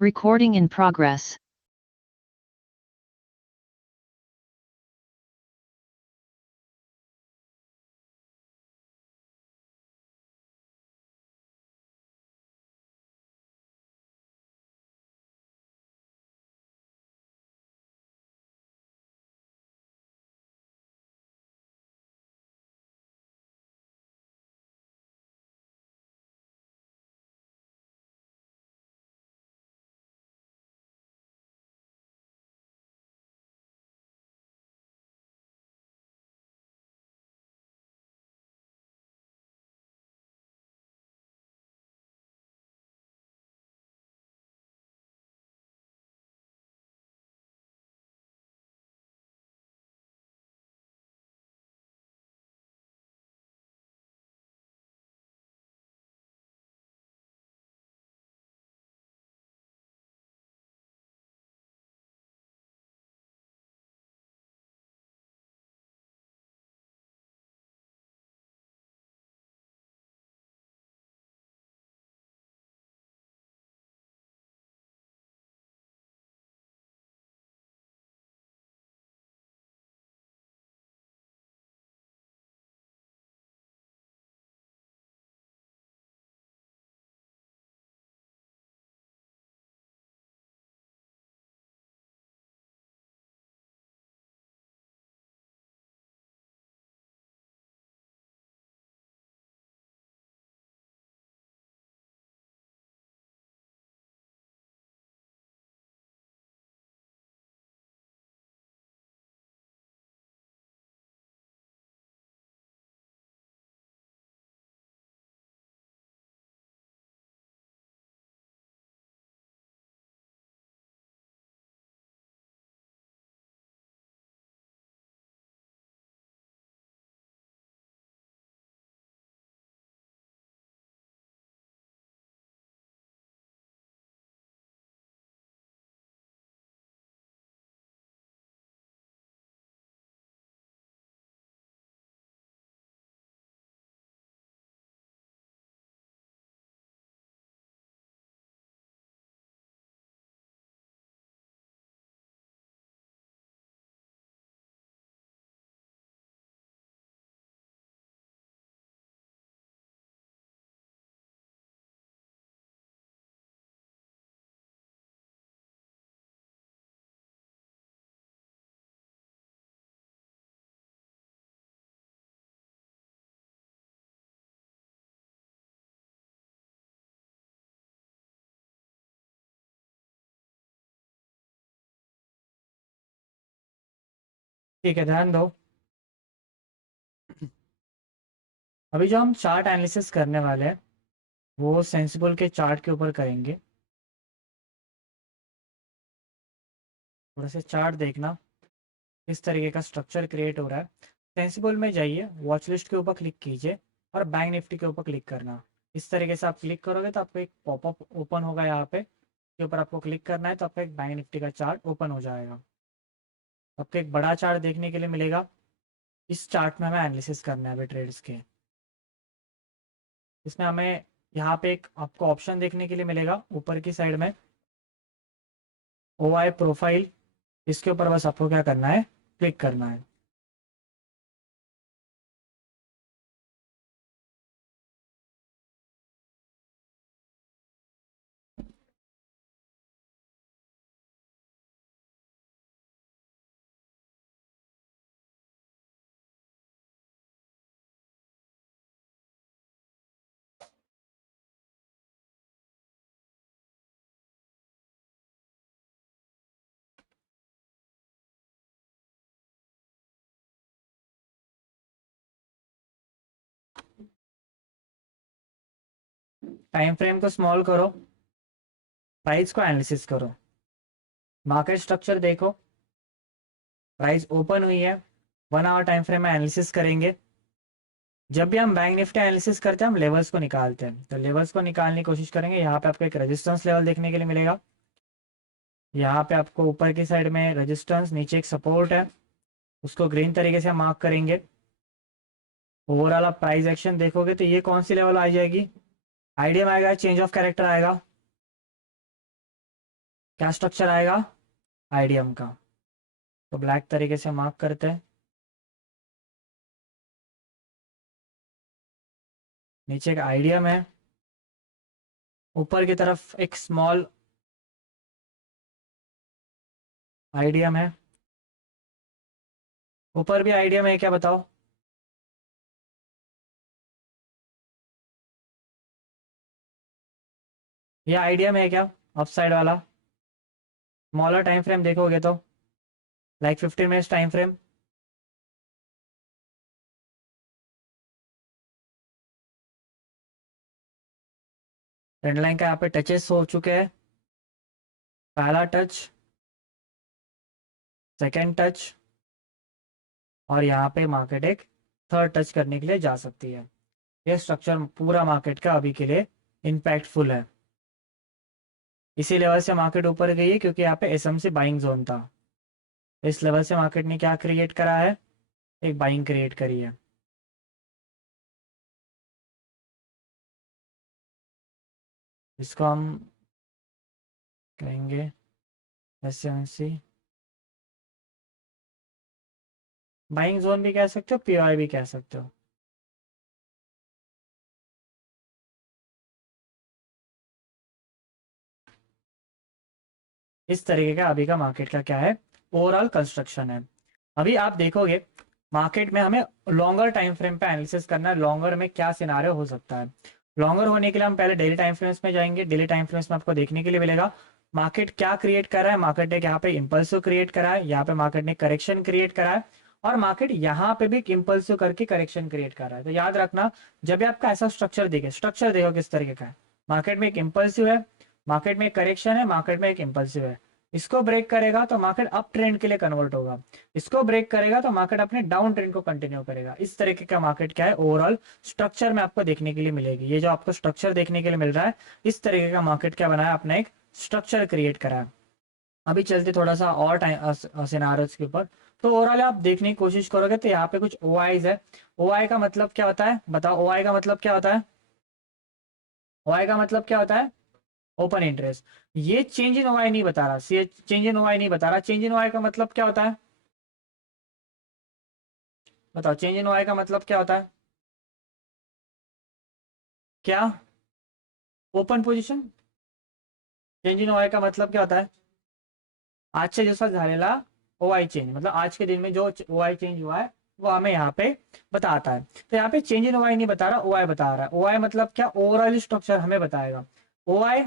Recording in progress. ठीक है, ध्यान दो। अभी जो हम चार्ट एनालिसिस करने वाले हैं वो सेंसिबल के चार्ट के ऊपर करेंगे। थोड़ा सा चार्ट देखना किस तरीके का स्ट्रक्चर क्रिएट हो रहा है। सेंसिबल में जाइए, वॉच लिस्ट के ऊपर क्लिक कीजिए और बैंक निफ्टी के ऊपर क्लिक करना। इस तरीके से आप क्लिक करोगे तो आपको एक पॉपअप ओपन होगा, यहाँ पे के ऊपर आपको क्लिक करना है तो आपको एक बैंक निफ्टी का चार्ट ओपन हो जाएगा। आपको एक बड़ा चार्ट देखने के लिए मिलेगा। इस चार्ट में हमें एनालिसिस करना है अभी ट्रेड्स के। इसमें हमें यहाँ पे एक आपको ऑप्शन देखने के लिए मिलेगा ऊपर की साइड में, ओ आई प्रोफाइल। इसके ऊपर बस आपको क्या करना है, क्लिक करना है। टाइम फ्रेम को स्मॉल करो, प्राइस को एनालिसिस करो, मार्केट स्ट्रक्चर देखो। प्राइस ओपन हुई है, 1 आवर टाइम फ्रेम में एनालिसिस करेंगे। जब भी हम बैंक निफ्टी एनालिसिस करते हैं हम लेवल्स को निकालते हैं, तो लेवल्स को निकालने की कोशिश करेंगे। यहाँ पे आपको एक रेजिस्टेंस लेवल देखने के लिए मिलेगा। यहाँ पे आपको ऊपर की साइड में रेजिस्टेंस, नीचे एक सपोर्ट है, उसको ग्रीन तरीके से मार्क करेंगे। ओवरऑल आप प्राइस एक्शन देखोगे तो ये कौन सी लेवल आ जाएगी, आईडीएम आएगा, चेंज ऑफ कैरेक्टर आएगा। क्या स्ट्रक्चर आएगा? आईडीएम का। तो ब्लैक तरीके से मार्क करते हैं। नीचे एक आईडीएम है, ऊपर की तरफ एक स्मॉल आईडीएम है, ऊपर भी आईडीएम है, क्या बताओ? ये आईडीएम है क्या? अप साइड वाला स्मॉलर टाइम फ्रेम देखोगे तो like 15 minutes time frame. Trend line का यहाँ पे टचेस हो चुके हैं। पहला टच, सेकेंड टच, और यहाँ पे मार्केट एक थर्ड टच करने के लिए जा सकती है। ये स्ट्रक्चर पूरा मार्केट का अभी के लिए इम्पैक्टफुल है। इसी लेवल से मार्केट ऊपर गई है क्योंकि यहाँ पे एसएमसी बाइंग जोन था। इस लेवल से मार्केट ने क्या क्रिएट करा है? एक बाइंग क्रिएट करी है। इसको हम कहेंगे एसएमसी बाइंग जोन भी कह सकते हो, पीओआई भी कह सकते हो। इस तरीके का अभी का मार्केट का क्या है, ओवरऑल कंस्ट्रक्शन है। अभी आप देखोगे मार्केट में हमें लॉन्गर टाइम फ्रेम पे एनालिसिस करना है, लॉन्गर में क्या सिनारियो हो सकता है। लॉन्गर होने के लिए हम पहले डेली टाइम फ्रेम्स में जाएंगे। डेली टाइम फ्रेम्स में आपको देखने के लिए मिलेगा मार्केट क्या क्रिएट कर रहा है। मार्केट ने यहाँ पे इंपल्सिव क्रिएट करा है, यहाँ पे मार्केट ने करेक्शन क्रिएट करा है, और मार्केट यहाँ पे भी इंपल्सिव करके करेक्शन क्रिएट कर रहा है। तो याद रखना, जब भी आपका ऐसा स्ट्रक्चर दिखे, स्ट्रक्चर देखो किस तरीके का है। मार्केट में एक इंपल्सिव है, मार्केट में एक करेक्शन है, मार्केट में एक इंपल्सिव है। इसको ब्रेक करेगा तो मार्केट अप ट्रेंड के लिए कन्वर्ट होगा, इसको ब्रेक करेगा तो मार्केट अपने डाउन ट्रेंड को कंटिन्यू करेगा। इस तरीके का मार्केट क्या है, ओवरऑल स्ट्रक्चर में आपको देखने के लिए मिलेगी। ये जो आपको स्ट्रक्चर देखने के लिए मिल रहा है, इस तरीके का मार्केट क्या बनाया, अपना एक स्ट्रक्चर क्रिएट करा है। अभी चलते थोड़ा सा और टाइम सिनारियोस के ऊपर। तो ओवरऑल आप देखने की कोशिश करोगे तो यहाँ पे कुछ ओआईज है। ओआई का मतलब क्या होता है बताओ? ओआई का मतलब क्या होता है? ओआई का मतलब क्या होता है? Open interest. ये चेंज इन ओआई नहीं बता रहा, सी चेंज इन ओआई नहीं बता रहा। चेंज इन ओआई का मतलब क्या होता है? बताओ, चेंज इन ओआई का मतलब क्या होता है? क्या? Open position. Change in OI का मतलब क्या होता है? आजच्या दिवसात झालेला ओआई चेंज, मतलब आज के दिन में जो ओआई चेंज हुआ है वो हमें यहाँ पे बताता है। तो यहाँ पे चेंज इन ओआई नहीं बता रहा, ओआई बता रहा है। ओआई मतलब क्या? ओवरऑल स्ट्रक्चर हमें बताएगा। ओआई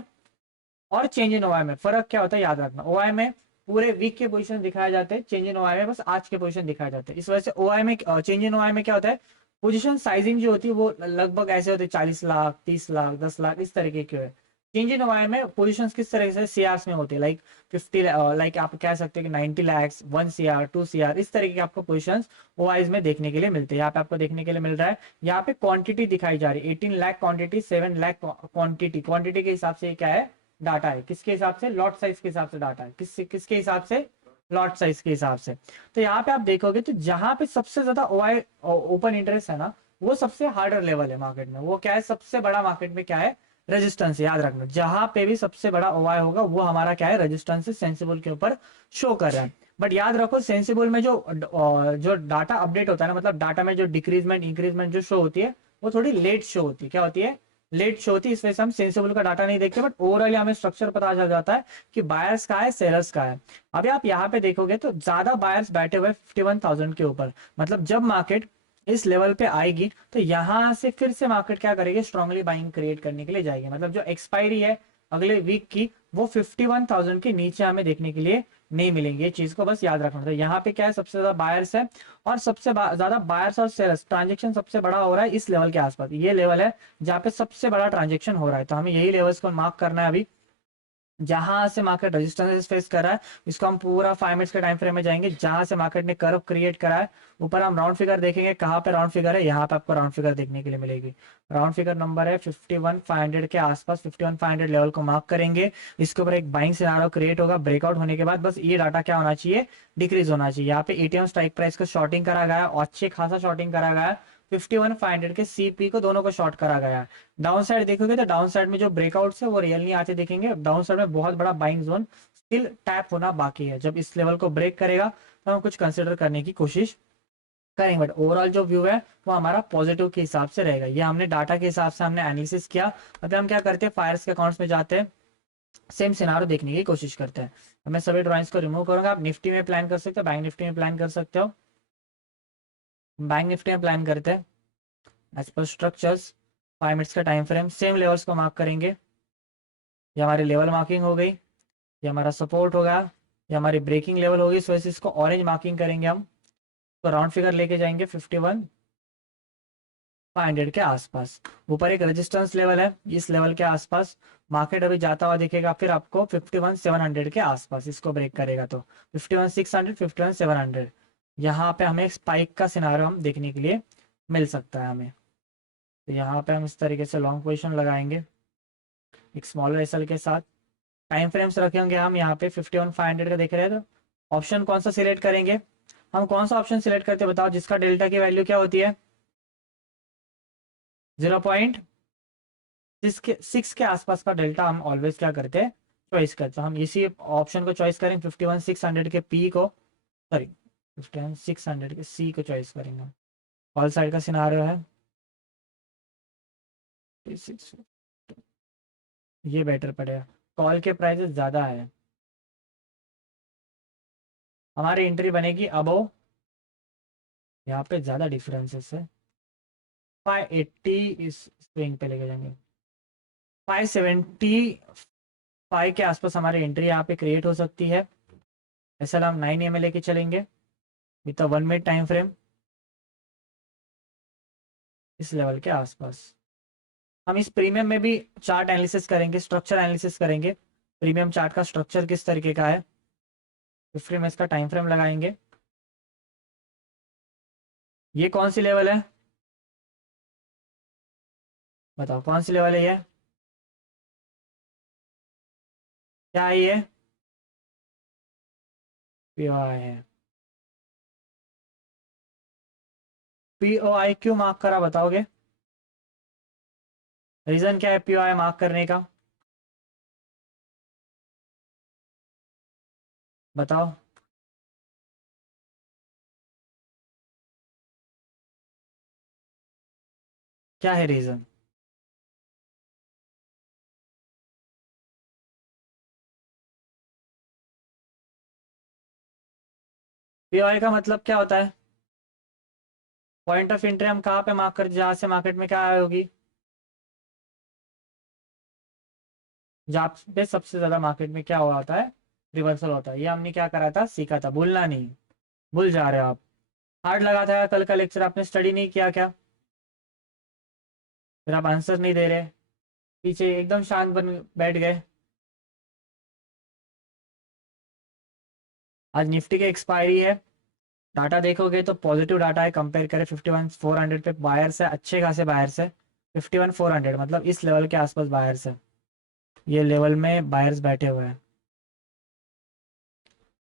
और चेंज इन ओआई में फर्क क्या होता है, याद रखना। ओआई में पूरे वीक के पोजीशन दिखाए जाते हैं, चेंज इन ओआई में बस आज के पोजीशन दिखाए जाते हैं। इस वजह से ओआई में, चेंज इन ओआई में क्या होता है, पोजीशन साइजिंग जो होती है वो लगभग ऐसे होती है, 40 लाख, 30 लाख, 10 लाख, इस तरीके की है। चेंज इन ओआई में पोजीशन किस तरह से सीआर में होती है, लाइक 50, लाइक आप कह सकते हो कि 90 lakhs, 1 CR, 2 CR, इस तरीके के आपको पोजीशन ओआईज में देखने के लिए मिलते हैं। यहाँ पे आपको देखने के लिए मिल रहा है, यहाँ पे क्वांटिटी दिखाई जा रही है 18 lakh quantity, 7 lakh quantity. Quantity के हिसाब से क्या है, डाटा है। किसके हिसाब से? लॉट साइज के हिसाब से डाटा है। किसके हिसाब से? लॉट साइज के हिसाब से। तो यहाँ पे आप देखोगे तो जहां पे सबसे ज्यादा ओआई ओपन इंटरेस्ट है ना, वो सबसे हार्डर लेवल है मार्केट में। वो क्या है, सबसे बड़ा मार्केट में क्या है, रेजिस्टेंस। याद रखना, जहां पे भी सबसे बड़ा ओआई होगा वो हमारा क्या है, रेजिस्टेंस सेंसिबल के ऊपर शो कर रहा है। बट याद रखो, सेंसिबल में जो डाटा अपडेट होता है ना, मतलब डाटा में जो डिक्रीजमेंट इंक्रीजमेंट जो शो होती है, वो थोड़ी लेट शो होती है। क्या होती है? लेट शो होती है। इस वजह से हम सेंसिबल का डाटा नहीं देखते, बट ओवरऑल हमें स्ट्रक्चर पता चल जाता है कि बायर्स का है, सेलर्स का है। अभी आप यहाँ पे देखोगे तो ज्यादा बायर्स बैठे हुए 51,000 के ऊपर। मतलब जब मार्केट इस लेवल पे आएगी तो यहां से फिर से मार्केट क्या करेगी, स्ट्रांगली बाइंग क्रिएट करने के लिए जाएगी। मतलब जो एक्सपायरी है अगले वीक की, वो 51,000 के नीचे हमें देखने के लिए नहीं मिलेंगे। ये चीज को बस याद रखना। तो यहाँ पे क्या है, सबसे ज्यादा बायर्स है, और सबसे ज्यादा बायर्स और सेलर्स ट्रांजेक्शन सबसे बड़ा हो रहा है इस लेवल के आसपास। ये लेवल है जहाँ पे सबसे बड़ा ट्रांजेक्शन हो रहा है। तो हमें यही लेवल्स को मार्क करना है अभी, जहां से मार्केट रेजिस्टेंस फेस कर रहा है। इसको हम पूरा 5 मिनट्स के टाइम फ्रेम में जाएंगे, जहां से मार्केट ने कर्व क्रिएट करा है। ऊपर हम राउंड फिगर देखेंगे, कहाँ पे राउंड फिगर है, यहाँ पे आपको राउंड फिगर देखने के लिए मिलेगी। राउंड फिगर नंबर है 51,500 के आसपास। 51,500 लेवल को मार्क करेंगे। इसके ऊपर एक बाइंग सिनारियो क्रिएट होगा। ब्रेकआउट होने के बाद बस ये डाटा क्या होना चाहिए, डिक्रीज होना चाहिए। यहाँ पे एटीएम स्ट्राइक प्राइस को शॉर्टिंग करा गया और अच्छे खासा शॉर्टिंग करा गया। 51,500 के सीपी को दोनों को शॉर्ट करा गया है। डाउन साइड देखोगे तो डाउन साइड में जो ब्रेकआउट्स है वो रियल नहीं आते दिखेंगे। डाउन साइड में बहुत बड़ा बाइंग जोन स्टिल टैप होना बाकी है। जब इस लेवल को ब्रेक करेगा तो हम कुछ कंसिडर करने की कोशिश करेंगे, बट ओवरऑल जो व्यू है वो हमारा पॉजिटिव के हिसाब से रहेगा। ये हमने डाटा के हिसाब से हमने एनालिसिस किया। मतलब हम क्या करते हैं, फायर्स के अकाउंट्स में जाते हैं, सेम सिनारो देखने की कोशिश करते हैं। मैं सभी ड्राइंग्स को रिमूव करूंगा। आप निफ्टी में प्लान कर सकते हो, बैंक निफ्टी में प्लान कर सकते हो। बैंक निफ्टी में प्लान करते हैं एज पर स्ट्रक्चर्स, 5 मिनट्स का टाइम फ्रेम, सेम लेवल्स को मार्क करेंगे। ये हमारी लेवल मार्किंग हो गई, ये हमारा सपोर्ट होगा, ये हमारी ब्रेकिंग लेवल होगी। सो इसको ऑरेंज मार्किंग करेंगे हम। तो राउंड फिगर लेके जाएंगे 51,500 के आसपास। ऊपर एक रेजिस्टेंस लेवल है, इस लेवल के आसपास मार्केट अभी जाता हुआ दिखेगा। फिर आपको 51,700 के आसपास इसको ब्रेक करेगा तो 51,600, 51,700 यहाँ पे हमें स्पाइक का सिनारो हम देखने के लिए मिल सकता है हमें। तो यहाँ पे हम इस तरीके से लॉन्ग पोजिशन लगाएंगे एक स्मॉलर एसएल के साथ। टाइम फ्रेम्स रखे होंगे हम यहाँ पे 51,500 का देख रहे हैं। तो ऑप्शन कौन सा सिलेक्ट करेंगे, हम कौन सा ऑप्शन सिलेक्ट करते हैं बताओ, जिसका डेल्टा की वैल्यू क्या होती है 0.6 के आसपास का डेल्टा हम ऑलवेज क्या करते हैं, चॉइस करते हैं। हम इसी ऑप्शन को चॉइस करेंगे 51,600 के पी को, सॉरी 51,600 के सी को चॉइस करेंगे। ऑल साइड का सिनारियो है, ये बेटर पड़ेगा। कॉल के प्राइसेस ज़्यादा है, हमारी एंट्री बनेगी अबो, यहाँ पे ज़्यादा डिफरेंसेस है। 580 इस स्विंग पे लेके जाएंगे, 575 के आसपास हमारी एंट्री यहाँ पे क्रिएट हो सकती है। ऐसा हम 9 लेके चलेंगे विद 1 मिनट टाइम फ्रेम इस लेवल के आसपास। हम इस प्रीमियम में भी चार्ट एनालिसिस करेंगे, स्ट्रक्चर एनालिसिस करेंगे। प्रीमियम चार्ट का स्ट्रक्चर किस तरीके का है, 50 में इसका टाइम फ्रेम लगाएंगे। ये कौन सी लेवल है बताओ, कौन सी लेवल है ये, क्या है ये, पीओआई है। पीओआई क्यों मार्क करा बताओगे, रीजन क्या है पीओआई मार्क करने का, बताओ। क्या है रीजन, पीओआई का मतलब क्या होता है, पॉइंट ऑफ एंट्री हम कहाँ पे मार्क कर, जहाँ से मार्केट में क्या होगी, जहाँ पे सबसे ज्यादा मार्केट में क्या हुआ होता है, रिवर्सल होता है। ये हमने क्या करा था, सीखा था, भूलना नहीं, भूल जा रहे हो आप। हार्ड लगा था कल का लेक्चर, आपने स्टडी नहीं किया क्या, फिर आप आंसर नहीं दे रहे, पीछे एकदम शांत बन बैठ गए। आज निफ्टी की एक्सपायरी है, डाटा देखोगे तो पॉजिटिव डाटा है। कंपेयर करें 51,400 पे बायर्स है, अच्छे खासे बायर्स है। 51,400 मतलब इस लेवल के आसपास बायर्स है, ये लेवल में बायर्स बैठे हुए हैं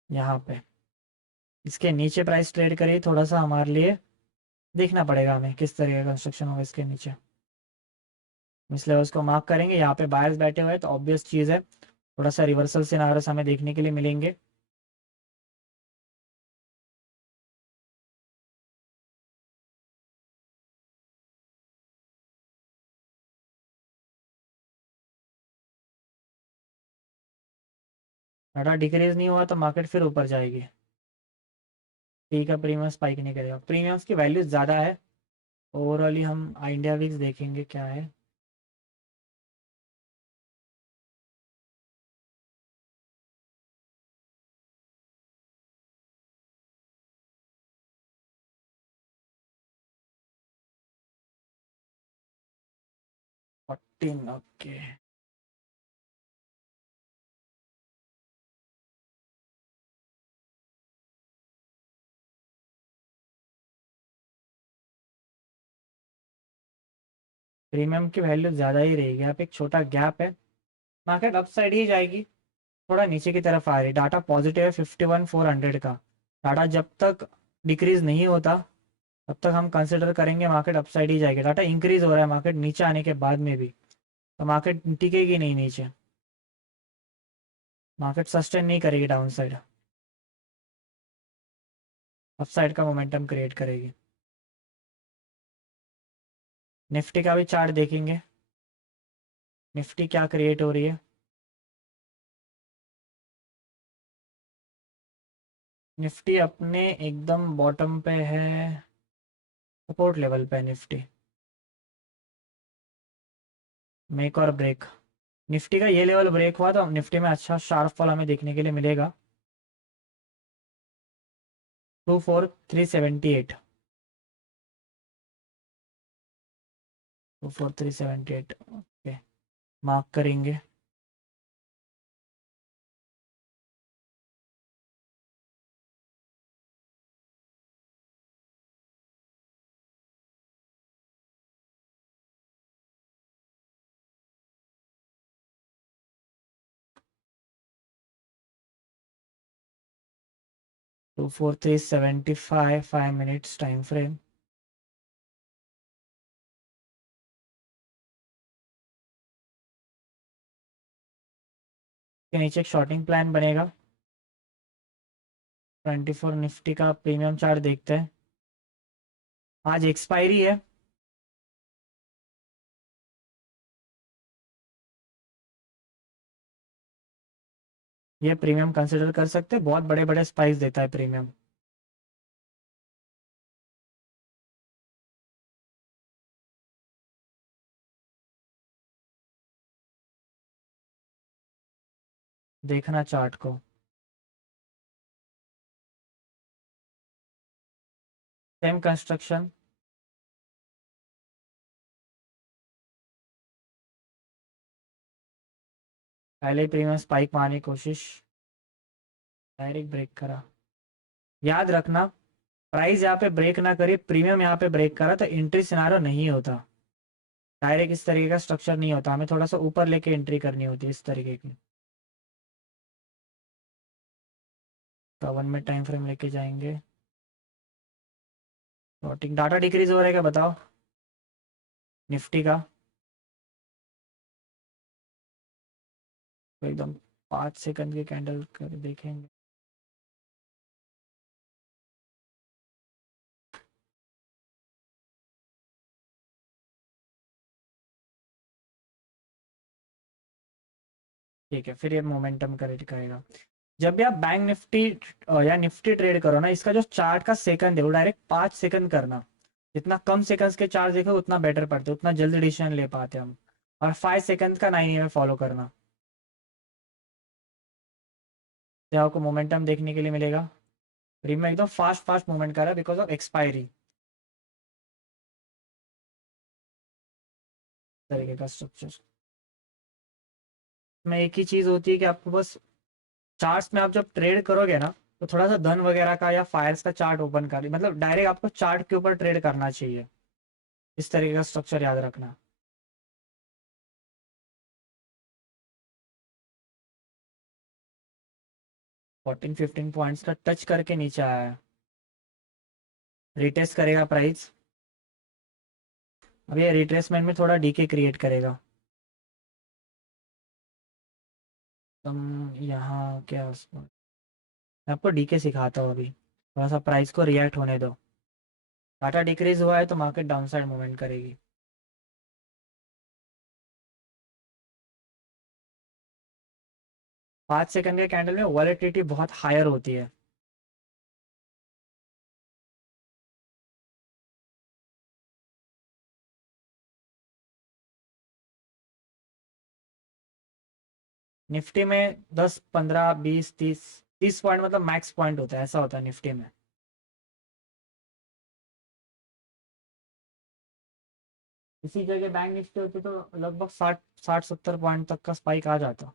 यहाँ पे। इसके नीचे प्राइस ट्रेड करिए, थोड़ा सा हमारे लिए देखना पड़ेगा हमें किस तरह का कंस्ट्रक्शन होगा इसके नीचे। इस लेवल्स को मार्क करेंगे, यहाँ पे बायर्स बैठे हुए हैं तो ऑब्वियस चीज़ है थोड़ा सा रिवर्सल सिनारियोस हमें देखने के लिए मिलेंगे। डाटा डिक्रीज नहीं हुआ तो मार्केट फिर ऊपर जाएगी। ठीक है, प्रीमियम स्पाइक नहीं करेगा, प्रीमियम्स की वैल्यू ज़्यादा है। ओवरऑली हम इंडिया वीक्स देखेंगे क्या है। ओके, प्रीमियम की वैल्यू ज़्यादा ही रहेगी। यहाँ पे एक छोटा गैप है, मार्केट अप साइड ही जाएगी, थोड़ा नीचे की तरफ आ रही। डाटा पॉजिटिव है 51,400 का। डाटा जब तक डिक्रीज नहीं होता तब तक हम कंसिडर करेंगे मार्केट अप साइड ही जाएगी। डाटा इंक्रीज हो रहा है मार्केट नीचे आने के बाद में भी, तो मार्केट टिकेगी नहीं नीचे। मार्केट सस्टेन नहीं करेगी डाउन साइड, अप साइड का मोमेंटम क्रिएट करेगी। निफ्टी का भी चार्ट देखेंगे, निफ्टी क्या क्रिएट हो रही है। निफ्टी अपने एकदम बॉटम पे है, सपोर्ट लेवल पे है निफ्टी। मेक और ब्रेक, निफ्टी का ये लेवल ब्रेक हुआ तो निफ्टी में अच्छा शार्प फॉल हमें देखने के लिए मिलेगा। 24378, 24378 ओके, मार्क करेंगे। Two four three seventy five, 5 minutes time frame. के नीचे एक शॉर्टिंग प्लान बनेगा। 24 निफ्टी का प्रीमियम चार्ट देखते हैं। आज एक्सपायरी है, ये प्रीमियम कंसिडर कर सकते हैं, बहुत बड़े बड़े स्पाइस देता है प्रीमियम। देखना चार्ट को, सेम कंस्ट्रक्शन। पहले प्रीमियम स्पाइक मारने की कोशिश, डायरेक्ट ब्रेक करा। याद रखना, प्राइस यहाँ पे ब्रेक ना करी, प्रीमियम यहाँ पे ब्रेक करा तो एंट्री सिनारो नहीं होता। डायरेक्ट इस तरीके का स्ट्रक्चर नहीं होता, हमें थोड़ा सा ऊपर लेके एंट्री करनी होती है इस तरीके की। तो 1 मिनट टाइम फ्रेम लेके जाएंगे। प्लॉटिंग डाटा डिक्रीज हो रहा है क्या बताओ, निफ्टी का तो एकदम 5 सेकंड के कैंडल कर देखेंगे। ठीक है, फिर ये मोमेंटम करेक्ट करेगा। जब भी आप बैंक निफ्टी या निफ्टी ट्रेड करो ना, इसका जो चार्ट का सेकंड है वो डायरेक्ट 5 सेकंड करना। जितना कम सेकंड्स के चार्ट देखो उतना बेटर पड़ते, उतना जल्दी डिसीजन ले पाते हम। और 5 सेकंड का 9 में फॉलो करना, तो आपको मोमेंटम देखने के लिए मिलेगा। प्रीमियम एकदम फास्ट फास्ट मूवमेंट कर रहा है बिकॉज ऑफ एक्सपायरी तरीके का स्ट्रक्चर। में एक ही चीज होती है कि आपको बस चार्ट्स में आप जब ट्रेड करोगे ना, तो थोड़ा सा धन वगैरह का या फायर्स का चार्ट ओपन कर, मतलब डायरेक्ट आपको चार्ट के ऊपर ट्रेड करना चाहिए। इस तरीके का स्ट्रक्चर याद रखना। 14-15 पॉइंट्स का टच करके नीचे आया है, रिटेस्ट करेगा प्राइस। अब ये रिट्रेसमेंट में थोड़ा डीके क्रिएट करेगा। यहाँ क्या उसमें मैं आपको डीके सिखाता हूँ अभी, थोड़ा सा प्राइस को रिएक्ट होने दो। डाटा डिक्रीज हुआ है तो मार्केट डाउनसाइड मूवमेंट करेगी। 5 सेकंड के कैंडल में वॉलेटिलिटी बहुत हायर होती है। निफ्टी में 10 15 20 30 पॉइंट मतलब मैक्स पॉइंट होता है, ऐसा होता है निफ्टी में। इसी जगह बैंक निफ्टी होती तो लगभग 60-70 पॉइंट तक का स्पाइक आ जाता।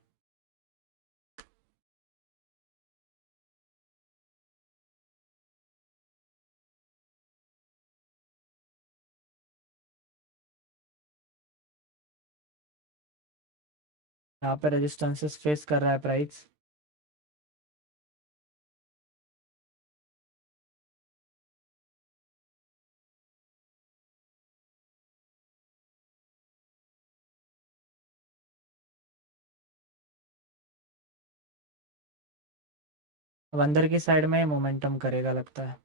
यहाँ पे रेजिस्टेंसेस फेस कर रहा है प्राइस। अब अंदर की साइड में मोमेंटम करेगा लगता है।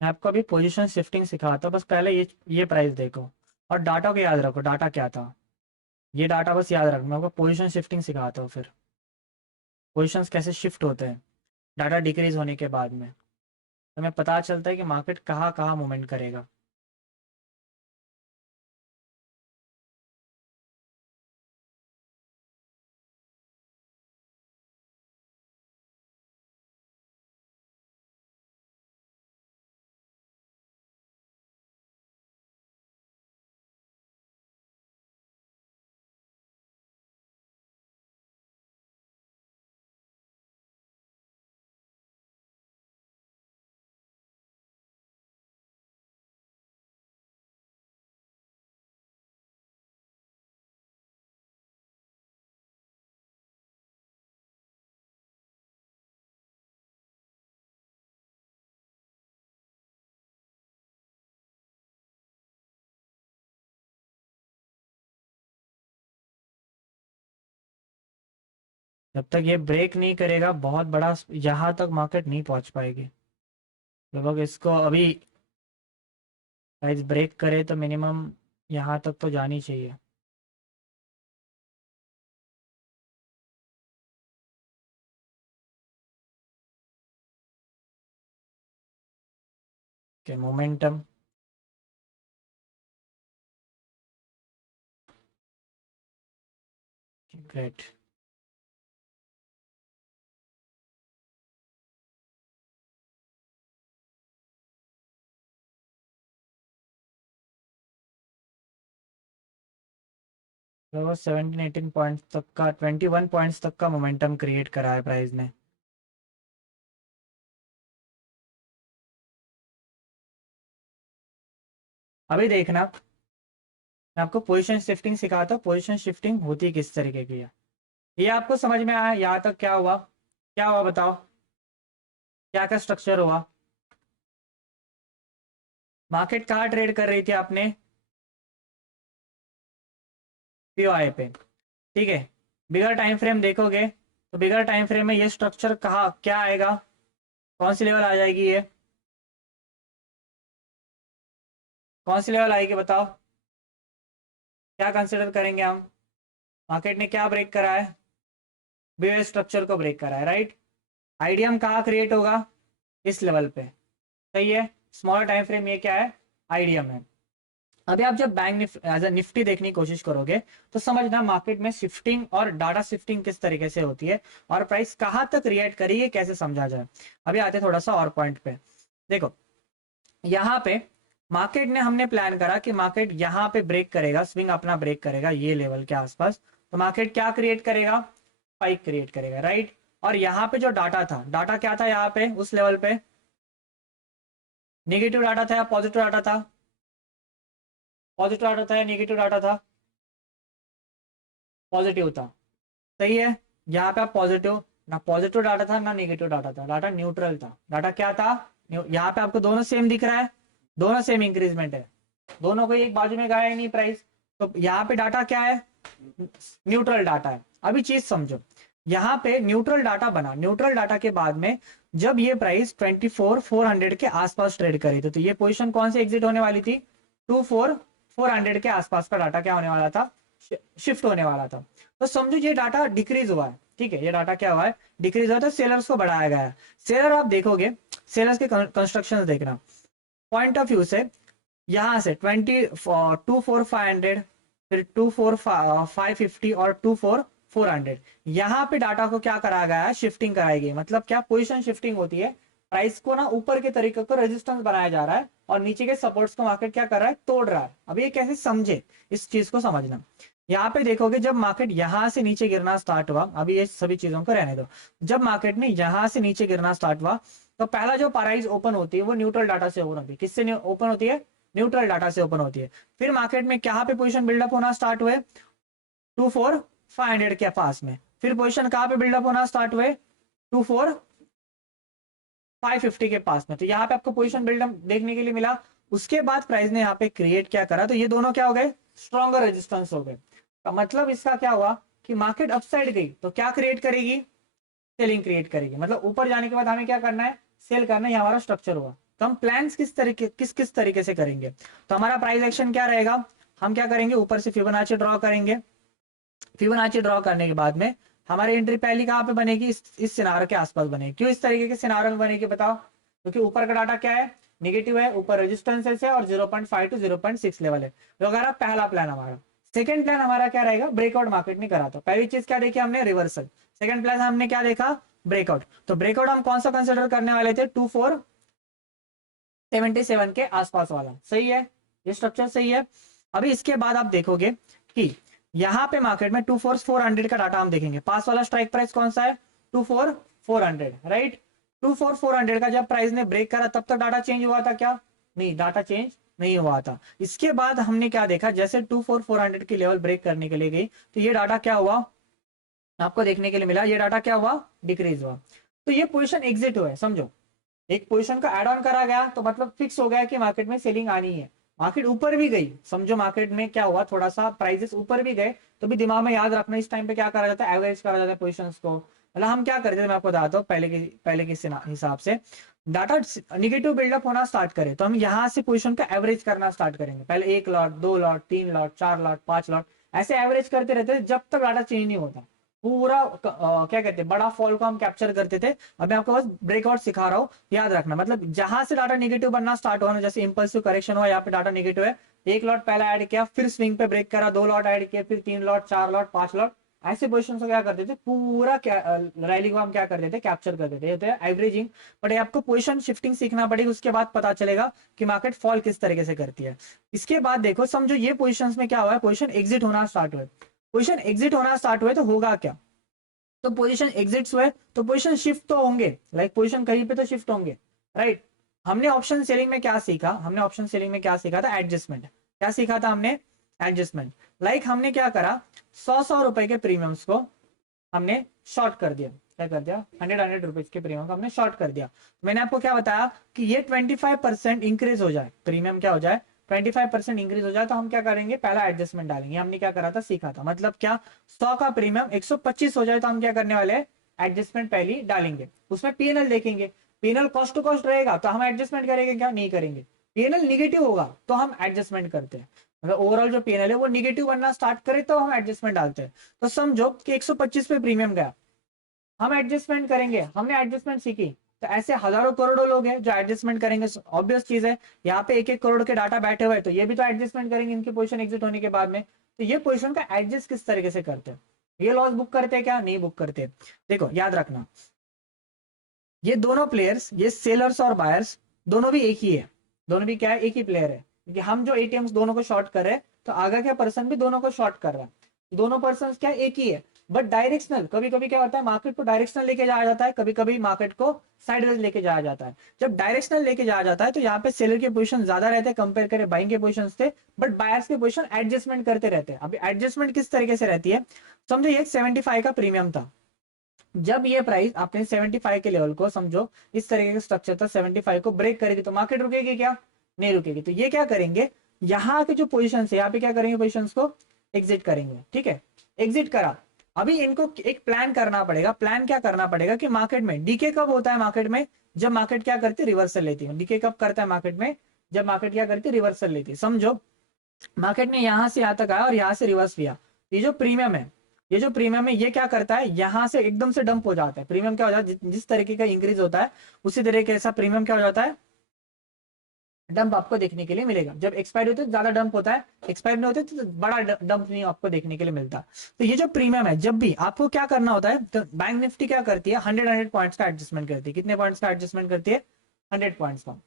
मैं आपको अभी पोजीशन शिफ्टिंग सिखाता हूँ, बस पहले ये प्राइस देखो और डाटा को याद रखो, डाटा क्या था, ये डाटा बस याद रखना। मैं आपको पोजीशन शिफ्टिंग सिखाता हूँ, फिर पोजीशंस कैसे शिफ्ट होते हैं डाटा डिक्रीज होने के बाद में, तो हमें पता चलता है कि मार्केट कहाँ कहाँ मूवमेंट करेगा। जब तक ये ब्रेक नहीं करेगा बहुत बड़ा, यहाँ तक मार्केट नहीं पहुंच पाएगी। लगभग इसको अभी प्राइस ब्रेक करे तो मिनिमम यहाँ तक तो जानी चाहिए। के मोमेंटम ग्रेट। लगभग 17-18 पॉइंट्स तक का, 21 पॉइंट्स तक का मोमेंटम क्रिएट करा है प्राइस ने। अभी देखना, मैं आपको पोजीशन शिफ्टिंग सिखाता हूँ, पोजीशन शिफ्टिंग होती किस तरीके की है। ये आपको समझ में आया यहाँ तक? क्या हुआ, क्या हुआ बताओ, क्या क्या स्ट्रक्चर हुआ? मार्केट कहाँ ट्रेड कर रही थी आपने? पीओआई पे, ठीक है। बिगर टाइम फ्रेम देखोगे तो बिगर टाइम फ्रेम में ये स्ट्रक्चर कहाँ क्या आएगा, कौन सी लेवल आ जाएगी ये, कौन सी लेवल आएगी बताओ? क्या कंसिडर करेंगे हम? मार्केट ने क्या ब्रेक करा है? बीओ स्ट्रक्चर को ब्रेक करा है, राइट। आईडीएम कहाँ क्रिएट होगा? इस लेवल पे, सही है। स्मॉलर टाइम फ्रेम ये क्या है? आईडीएम है। अभी आप जब बैंक एज अ निफ्टी देखने की कोशिश करोगे तो समझना मार्केट में शिफ्टिंग और डाटा शिफ्टिंग किस तरीके से होती है और प्राइस कहाँ तक रिएक्ट करी है कैसे समझा जाए। अभी आते थोड़ा सा और पॉइंट पे। देखो यहाँ पे मार्केट ने, हमने प्लान करा कि मार्केट यहाँ पे ब्रेक करेगा, स्विंग अपना ब्रेक करेगा ये लेवल के आसपास, तो मार्केट क्या क्रिएट करेगा? स्पाइक क्रिएट करेगा, राइट। और यहाँ पे जो डाटा था, डाटा क्या था यहाँ पे उस लेवल पे? नेगेटिव डाटा था या पॉजिटिव डाटा था? पॉजिटिव डाटा था या नेगेटिव डाटा था? पॉजिटिव था, सही है। यहाँ पे आप पॉजिटिव, ना पॉजिटिव डाटा था ना नेगेटिव डाटा था, डाटा न्यूट्रल था। डाटा क्या था? यहाँ पे आपको दोनों सेम दिख रहा है, दोनों सेम इंक्रीजमेंट है, दोनों को एक बाजू में गया ही नहीं प्राइस, तो यहाँ पे डाटा क्या है? न्यूट्रल डाटा है। अभी चीज समझो, यहाँ पे न्यूट्रल डाटा बना, न्यूट्रल डाटा के बाद में जब ये प्राइस 24,400 के आसपास ट्रेड करी थी, तो ये पोजीशन कौन से एग्जिट होने वाली थी? 24,400 के आसपास का डाटा क्या होने वाला था? शिफ्ट होने वाला था। तो समझो ये डाटा डिक्रीज हुआ है, ठीक है, ये डाटा क्या हुआ है? डिक्रीज हुआ, तो सेलर्स को बढ़ाया गया है। सेलर आप देखोगे, सेलर्स के कंस्ट्रक्शन देखना पॉइंट ऑफ व्यू से, यहाँ से 24,500, फिर 24,550 और 24,400, यहाँ पे डाटा को क्या कराया गया है? शिफ्टिंग कराई गई। मतलब क्या? पोजीशन शिफ्टिंग होती है, प्राइस को ना ऊपर के तरीके को रेजिस्टेंस बनाया जा रहा है और नीचे के सपोर्ट्स को मार्केट क्या कर रहा है? तोड़ रहा है। अब ये कैसे समझे, इस चीज को समझना। यहाँ पे देखोगे जब मार्केट यहाँ से नीचे गिरना स्टार्ट हुआ, अभी ये सभी चीजों को रहने दो, जब मार्केट ने यहाँ से नीचे गिरना स्टार्ट हुआ तो पहला जो प्राइस ओपन होती है वो न्यूट्रल डाटा से ओपन होती है। किससे ओपन होती है? न्यूट्रल डाटा से ओपन होती है। फिर मार्केट में कहाँ पे पोजीशन बिल्डअप होना स्टार्ट हुए? 24,500 के पास में। फिर पोजीशन कहाँ पे बिल्डअप होना स्टार्ट हुए? 24,400 550 के पास में। तो यहाँ पे आपको पोजीशन बिल्डअप देखने के लिए मिला। उसके बाद प्राइस ने यहाँ पे क्रिएट क्या करा, तो ये दोनों क्या हो गए, स्ट्रॉन्गर रेजिस्टेंस हो गए। तो मतलब इसका क्या हुआ कि मार्केट अपसाइड गई तो क्या क्रिएट करेगी, सेलिंग क्रिएट करेगी। मतलब ऊपर जाने के बाद हमें क्या करना है, सेल करना है। ये हमारा स्ट्रक्चर हुआ। तो हम प्लान्स किस तरीके से करेंगे, तो हमारा प्राइस एक्शन क्या रहेगा, हम क्या करेंगे, ऊपर से फिबोनाची ड्रॉ करेंगे। फिबोनाची ड्रॉ करने के बाद में हमारी एंट्री पहली कहां पे बनेगी, इस सिनारो के आसपास बनेगी। क्यों इस तरीके के सिनारो में बनेगी बताओ, क्योंकि ऊपर का डाटा क्या है, निगेटिव है, ऊपर रेजिस्टेंस है और 0.5 टू 0.6 लेवल है। तो अगर पहला प्लान हमारा। सेकंड प्लान हमारा क्या रहेगा, ब्रेकआउट मार्केट में करा। तो पहली चीज क्या देखी हमने, रिवर्सल। सेकंड प्लान हमने क्या देखा, ब्रेकआउट। तो ब्रेकआउट हम कौन सा कंसिडर करने वाले थे, 2477 के आसपास वाला। सही है, ये स्ट्रक्चर सही है। अभी इसके बाद आप देखोगे कि यहाँ पे मार्केट में 24400 का डाटा हम देखेंगे। पास वाला स्ट्राइक प्राइस कौन सा है, 24400, राइट। 24400 का जब प्राइस ने ब्रेक करा तब तक डाटा चेंज हुआ था क्या, नहीं, डाटा चेंज नहीं हुआ था। इसके बाद हमने क्या देखा, जैसे 24400 की लेवल ब्रेक करने के लिए गई तो ये डाटा क्या हुआ, आपको देखने के लिए मिला, ये डाटा क्या हुआ, डिक्रीज हुआ। तो ये पोजीशन एग्जिट हुआ है, समझो। एक पोजीशन का एड ऑन करा गया तो मतलब फिक्स हो गया कि मार्केट में सेलिंग आनी है। मार्केट ऊपर भी गई, समझो मार्केट में क्या हुआ, थोड़ा सा प्राइसेस ऊपर भी गए तो भी दिमाग में याद रखना, इस टाइम पे क्या करा जाता है, एवरेज करा जाता है पोजीशंस को। मतलब हम क्या करते थे, मैं आपको बताता हूँ। पहले के हिसाब से डाटा निगेटिव बिल्डअप होना स्टार्ट करे तो हम यहाँ से पोजीशन का एवरेज करना स्टार्ट करेंगे। पहले 1 lot, 2 lot, 3 lot, 4 lot, 5 lot, ऐसे एवरेज करते रहते जब तक डाटा चेंज नहीं होता। पूरा क्या कहते हैं, बड़ा फॉल को हम कैप्चर करते थे। अब मैं आपको बस ब्रेकआउट सिखा रहा हूँ, याद रखना। मतलब जहां से डाटा नेगेटिव बनना स्टार्ट हुआ ना, जैसे इंपल्सिव करेक्शन हुआ, यहाँ पे डाटा नेगेटिव है, 1 लॉट पहला ऐड किया, फिर स्विंग पे ब्रेक करा, 2 लॉट ऐड किया, फिर 3 लॉट, 4 लॉट, 5 लॉट, ऐसे पोजिशन को क्या करते थे, पूरा रैली को हम क्या करते थे, कैप्चर करते थे, एवरेजिंग। बट आपको पोजिशन शिफ्टिंग सीखना पड़ेगी, उसके बाद पता चलेगा कि मार्केट फॉल किस तरीके से करती है। इसके बाद देखो, समझो ये पोजिशन में क्या हुआ है, पोजिशन एग्जिट होना स्टार्ट हुए। पोजिशन एग्जिट होना स्टार्ट हुए तो होगा क्या, तो पोजीशन एग्जिट्स हुए तो पोजीशन शिफ्ट तो होंगे, लाइक पोजीशन कहीं पे तो शिफ्ट होंगे, राइट। हमने ऑप्शन सेलिंग में क्या सीखा, हमने ऑप्शन सेलिंग में क्या सीखा था, एडजस्टमेंट। क्या सीखा था हमने, एडजस्टमेंट। लाइक हमने क्या करा, 100 रुपए के प्रीमियम्स को हमने शॉर्ट कर दिया। क्या कर दिया, 100 रुपीज के प्रीमियम को हमने शॉर्ट कर दिया। मैंने आपको क्या बताया कि ये 25% इंक्रीज हो जाए, प्रीमियम क्या हो जाए, 25% इंक्रीज हो जाए तो हम क्या करेंगे, पहला एडजस्टमेंट डालेंगे। हमने क्या करा था, सीखा था। मतलब क्या, 100 का प्रीमियम 125 हो जाए तो हम क्या करने वाले हैं, एडजस्टमेंट पहली डालेंगे। उसमें पीएनएल देखेंगे, पीएनएल कॉस्ट टू कॉस्ट रहेगा तो हम एडजस्टमेंट करेंगे क्या, नहीं करेंगे। पीएनएल निगेटिव होगा तो हम एडजस्टमेंट करते हैं। मतलब ओवरऑल जो पीएनएल है वो निगेटिव बनना स्टार्ट करे तो हम एडजस्टमेंट डालते हैं। तो समझो कि 125 पे प्रीमियम गया, हम एडजस्टमेंट करेंगे। हमने एडजस्टमेंट सीखी, तो ऐसे हजारों करोड़ों लोग हैं जो एडजस्टमेंट करेंगे। ऑब्वियस चीज है, यहाँ पे 1-1 करोड़ के डाटा बैठे हुए हैं तो ये भी तो एडजस्टमेंट करेंगे इनकी पोजीशन एग्जिट होने के बाद में। तो ये पोजीशन का एडजस्ट किस तरीके से करते हैं, ये लॉस बुक करते हैं क्या, नहीं बुक करते। देखो याद रखना, ये दोनों प्लेयर्स, ये सेलर्स और बायर्स दोनों भी एक ही है, दोनों भी क्या है, एक ही प्लेयर है। क्योंकि हम जो एटीएम्स दोनों को शॉर्ट कर रहे हैं तो आगे का पर्सन भी दोनों को शॉर्ट कर रहा है, दोनों पर्सन क्या एक ही है। बट डायरेक्शनल, कभी कभी क्या होता है, मार्केट को डायरेक्शनल लेके जाया जाता है, कभी कभी मार्केट को साइडवेज लेके जाया जाता है। जब डायरेक्शनल लेके जाया जाता है तो यहाँ पे सेलर के पोजीशन ज्यादा रहते हैं कंपेयर करें बाइंग के पोजीशन से, बट बायर्स के पोजीशन एडजस्टमेंट करते रहते हैं। अभी एडजस्टमेंट किस तरीके से रहती है, समझो ये 75 का प्रीमियम था, जब ये प्राइस आपने 75 के लेवल को, समझो इस तरीके का स्ट्रक्चर था, 75 को ब्रेक करेगी तो मार्केट रुकेगी क्या, नहीं रुकेगी। तो ये क्या करेंगे, यहाँ के जो पोजीशन है यहाँ पे क्या करेंगे, पोजीशन को एग्जिट करेंगे। ठीक है, एग्जिट करा। अभी इनको एक प्लान करना पड़ेगा। प्लान क्या करना पड़ेगा कि मार्केट में डीके कब होता है, मार्केट में जब मार्केट क्या करती है, रिवर्सल लेती है। डीके कब करता है मार्केट में, जब मार्केट क्या करती है, रिवर्सल लेती है। समझो मार्केट ने यहां से यहां तक आया और यहां से रिवर्स लिया, ये जो प्रीमियम है, ये जो प्रीमियम है ये क्या करता है, यहां से एकदम से डंप हो जाता है। प्रीमियम क्या हो जाता है, जिस तरीके का इंक्रीज होता है उसी तरीके का प्रीमियम क्या हो जाता है, डंप आपको देखने के लिए मिलेगा। जब एक्सपायर होते हैं ज्यादा डंप होता है, एक्सपायर नहीं होते तो बड़ा डंप नहीं आपको देखने के लिए मिलता। तो ये जो प्रीमियम है, जब भी आपको क्या करना होता है, तो बैंक निफ्टी क्या करती है, 100 पॉइंट्स का एडजस्टमेंट करती है। कितने पॉइंट्स का एडजस्टमेंट करती है, 100 पॉइंट्स का।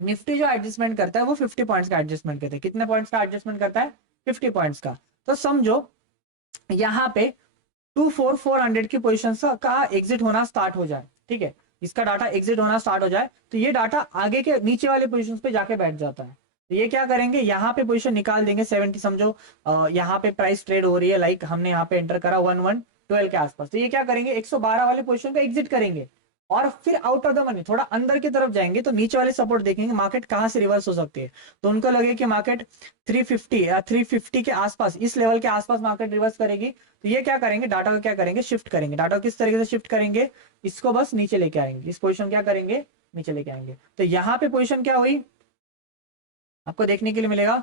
निफ्टी जो एडजस्टमेंट करता है वो 50 पॉइंट्स का एडजस्टमेंट करता है। कितने पॉइंट्स का एडजस्टमेंट करता है, 50 पॉइंट्स का। तो समझो यहाँ पे 24400 की पोजीशन का एग्जिट होना स्टार्ट हो जाए, ठीक है, इसका डाटा एग्जिट होना स्टार्ट हो जाए तो ये डाटा आगे के नीचे वाले पोजीशंस पे जाके बैठ जाता है। तो ये क्या करेंगे, यहाँ पे पोजीशन निकाल देंगे 70, समझो यहाँ पे प्राइस ट्रेड हो रही है, लाइक हमने यहाँ पे एंटर करा 1112 के आसपास, तो ये क्या करेंगे, 112 वाले पोजीशन का एग्जिट करेंगे और फिर आउट ऑफ द मनी थोड़ा अंदर की तरफ जाएंगे तो नीचे वाले सपोर्ट देखेंगे मार्केट कहां से रिवर्स हो सकती है। तो उनको लगे कि मार्केट 350 या 350 के आसपास, इस लेवल के आसपास मार्केट रिवर्स करेगी, तो ये क्या करेंगे, डाटा को क्या करेंगे, शिफ्ट करेंगे। डाटा को किस तरीके से शिफ्ट करेंगे, इसको बस नीचे लेके आएंगे, इस पोजिशन क्या करेंगे, नीचे लेके आएंगे। तो यहाँ पे पोजिशन क्या हुई आपको देखने के लिए मिलेगा,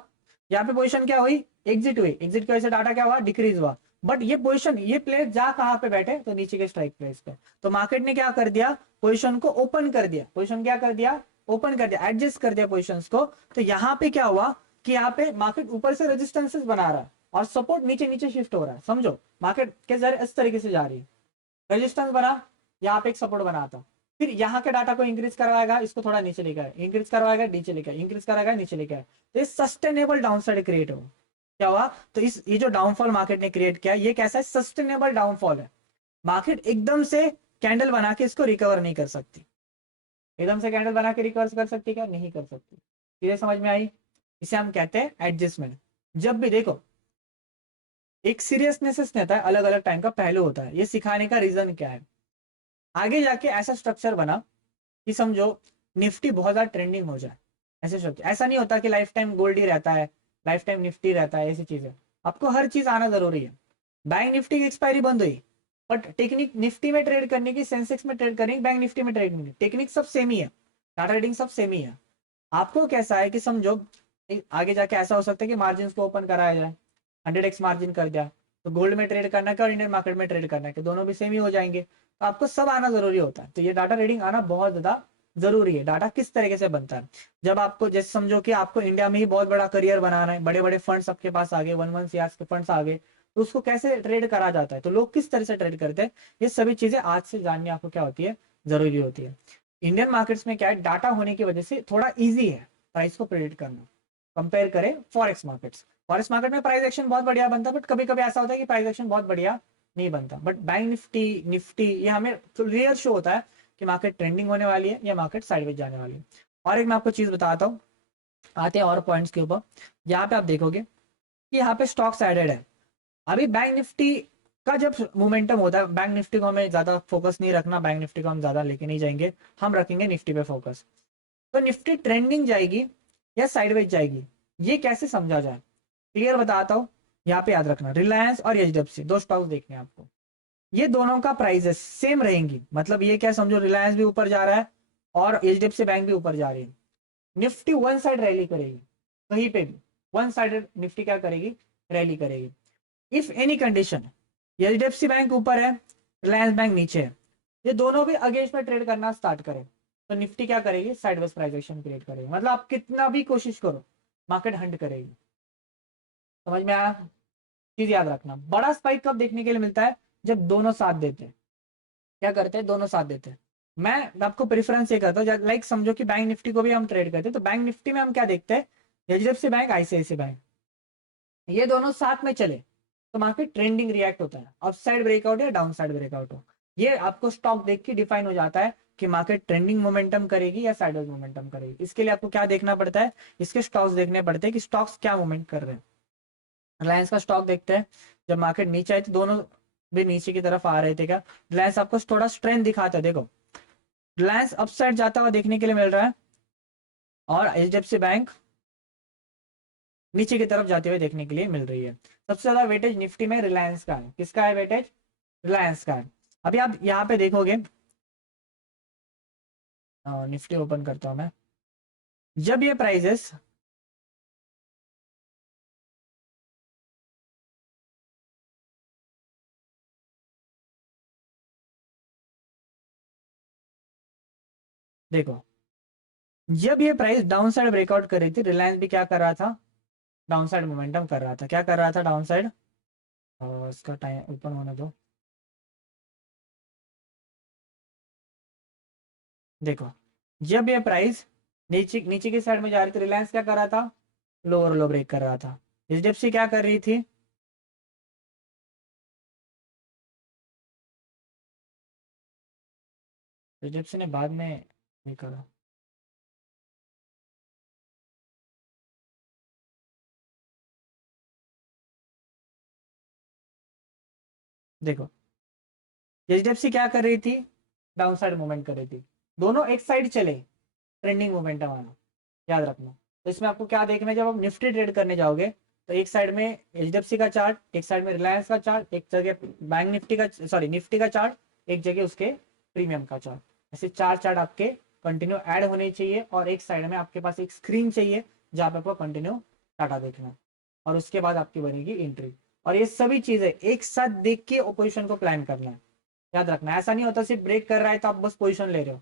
यहाँ पे पोजीशन क्या हुई, एग्जिट हुई, एग्जिट की वजह से डाटा क्या हुआ, डिक्रीज हुआ। बट ये पोजीशन, ये प्लेयर जा कहां पे बैठे, तो नीचे के स्ट्राइक प्राइस पे। तो मार्केट ने क्या कर दिया, पोजीशन को ओपन कर दिया, पोजीशन क्या कर दिया, ओपन कर दिया, एडजस्ट कर दिया पोजीशंस को। तो यहाँ पे क्या हुआ कि यहाँ पे मार्केट ऊपर से रेजिस्टेंसेस बना रहा है और सपोर्ट नीचे नीचे शिफ्ट हो रहा है। समझो मार्केट किस इस तरीके से जा रही है, रेजिस्टेंस बना, यहाँ पे एक सपोर्ट बना था, फिर यहाँ के डाटा को इंक्रीज करवाएगा, इसको थोड़ा नीचे लेकर आए, इंक्रीज करवाएगा, नीचे लेकर, इंक्रीज कराएगा, नीचे लेकर आए। तो ये सस्टेनेबल डाउनसाइड क्रिएट हो, क्या हुआ, तो इस ये जो डाउनफॉल मार्केट ने क्रिएट किया, ये कैसा है, सस्टेनेबल डाउनफॉल है। मार्केट एकदम से कैंडल बना के इसको रिकवर नहीं कर सकती, एकदम से कैंडल बना के रिकवर कर सकती क्या, नहीं कर सकती। चीजें समझ में आई, इसे हम कहते हैं एडजस्टमेंट। जब भी देखो एक सीरियसनेस रहता है, अलग अलग टाइम का पहलू होता है, ये सिखाने का रीजन क्या है, आगे जाके ऐसा स्ट्रक्चर बना कि समझो निफ्टी बहुत ज्यादा ट्रेंडिंग हो जाए। ऐसे स्ट्रक्चर, ऐसा नहीं होता कि लाइफ टाइम गोल्ड ही रहता है, लाइफ टाइम निफ्टी रहता है, ऐसी चीजें। आपको हर चीज आना जरूरी है। बैंक निफ्टी की एक्सपायरी बंद हुई, बट टेक्निक निफ्टी में ट्रेड करने की, सेंसेक्स में ट्रेड करने की, बैंक निफ्टी में ट्रेड करने की, टेक्निक सब सेम ही है, डाटा रीडिंग सब सेम ही है। आपको कैसा है कि समझो आगे जाके ऐसा हो सकता है कि मार्जिन को ओपन कराया जाए, 100x मार्जिन कर दिया, तो गोल्ड में ट्रेड करना है और इंडियन मार्केट में ट्रेड करना है, दोनों भी सेम ही हो जाएंगे। तो आपको सब आना जरूरी होता है। तो ये डाटा रीडिंग आना बहुत ज्यादा जरूरी है। डाटा किस तरीके से बनता है, जब आपको जैसे समझो कि आपको इंडिया में ही बहुत बड़ा करियर बनाना है, बड़े बड़े फंड्स आपके पास आ गए, 1 1 सीआर के फंड्स आ गए, तो उसको कैसे ट्रेड करा जाता है, तो लोग किस तरह से ट्रेड करते हैं, ये सभी चीजें आज से जाननी आपको क्या होती है, जरूरी होती है। इंडियन मार्केट्स में क्या है, डाटा होने की वजह से थोड़ा ईजी है प्राइस को प्रेडिक्ट करना, कंपेयर करें फॉरेक्स मार्केट्स। फॉरेक्स मार्केट में प्राइस एक्शन बहुत बढ़िया बनता है, बट कभी कभी ऐसा होता है कि प्राइस एक्शन बहुत बढ़िया नहीं बनता। बट बैंक निफ्टी, निफ्टी ये हमें क्लियर शो होता है कि मार्केट ट्रेंडिंग होने वाली है या मार्केट साइडवेज जाने वाली है। और एक मैं आपको चीज बताता हूँ, आते हैं और पॉइंट्स के ऊपर। यहाँ पे आप देखोगे कि यहाँ पे स्टॉक साइडेड है। अभी बैंक निफ्टी का जब मोमेंटम होता है, बैंक निफ्टी को हमें ज्यादा फोकस नहीं रखना, बैंक निफ्टी को हम ज्यादा लेके नहीं जाएंगे, हम रखेंगे निफ्टी पे फोकस। तो निफ्टी ट्रेंडिंग जाएगी या साइडवेज जाएगी, ये कैसे समझा जाए, क्लियर बताता हूँ। यहाँ पे याद रखना, रिलायंस और एचडीएफसी दो स्टॉक्स देखने हैं आपको, ये दोनों का प्राइसेस सेम रहेंगी। मतलब ये क्या समझो, रिलायंस भी ऊपर जा रहा है और एचडीएफसी बैंक भी ऊपर जा रही है, निफ्टी वन साइड रैली करेगी, कहीं पे भी वन साइड निफ्टी क्या करेगी, रैली करेगी। If any condition HDFC bank ऊपर है, रिलायंस बैंक नीचे है, ये दोनों भी अगेंस्ट में ट्रेड करना स्टार्ट करें, तो निफ्टी क्या करेगी, साइडवेज प्राइस एक्शन क्रिएट करेगी। मतलब आप कितना भी कोशिश करो, मार्केट हंट करेगी। समझ में आया, चीज याद रखना। बड़ा स्पाइक कब देखने के लिए मिलता है, जब दोनों साथ देते हैं। क्या करते हैं, दोनों साथ देते हैं। मैं आपको प्रेफरेंस ये करता हूँ, लाइक समझो कि बैंक निफ्टी को भी हम ट्रेड करते हैं, तो बैंक निफ्टी में हम क्या देखते हैं, एचडीएफसी बैंक, आईसीआईसी बैंक, ये दोनों साथ में चले तो मार्केट ट्रेंडिंग रिएक्ट होता है, अप साइड ब्रेकआउट या डाउन साइड ब्रेकआउट हो। ये आपको स्टॉक देख के डिफाइन हो जाता है कि मार्केट ट्रेंडिंग मोमेंटम करेगी या साइडवेज मोमेंटम करेगी। इसके लिए आपको क्या देखना पड़ता है, इसके स्टॉक्स देखने पड़ते हैं कि स्टॉक्स क्या मूवमेंट कर रहे हैं। रिलायंस का स्टॉक देखते हैं, जब मार्केट नीचे आई तो दोनों भी नीचे की तरफ आ रहे थे, क्या रिलायंस आपको थोड़ा स्ट्रेंथ दिखाता है, देखो रिलायंस अपसाइड जाता हुआ देखने के लिए मिल रहा है और एचडीएफसी बैंक नीचे की तरफ जाते हुए देखने के लिए मिल रही है। सबसे ज्यादा वेटेज निफ्टी में रिलायंस का है, किसका है वेटेज, रिलायंस का है। अभी आप यहाँ पे देखोगे, निफ्टी ओपन करता हूं मैं, जब ये प्राइजेस देखो, जब ये प्राइस डाउन साइड ब्रेकआउट कर रही थी, रिलायंस भी क्या कर रहा था, डाउन साइड मोमेंटम कर रहा था। क्या कर रहा था, डाउन साइड, और इसका टाइम ओपन होने दो। देखो जब ये प्राइस नीचे नीचे की साइड में जा रही थी, रिलायंस क्या कर रहा था, लोअर लो ब्रेक कर रहा था। एचडीएफसी क्या कर रही थी, एचडीएफसी ने बाद में ये करा, देखो एचडीएफसी क्या कर रही थी, डाउन साइड मूवमेंट कर रही थी, दोनों एक साइड चले, ट्रेंडिंग मूवमेंट है हमारा, याद रखना। तो इसमें आपको क्या देखना है, जब आप निफ्टी ट्रेड करने जाओगे तो एक साइड में HDFC का चार्ट, एक साइड में रिलायंस का चार्ट, एक जगह बैंक निफ्टी का, सॉरी निफ्टी का चार्ट, एक जगह उसके प्रीमियम का चार्ट, ऐसे 4 चार्ट आपके कंटिन्यू ऐड होने चाहिए। और एक साइड में आपके पास एक स्क्रीन चाहिए जहाँ पे आपको कंटिन्यू डाटा देखना, और उसके बाद आपकी बनेगी एंट्री। और ये सभी चीजें एक साथ देख के पोजिशन को प्लान करना है, याद रखना। ऐसा नहीं होता सिर्फ ब्रेक कर रहा है तो आप बस पोजीशन ले रहे हो,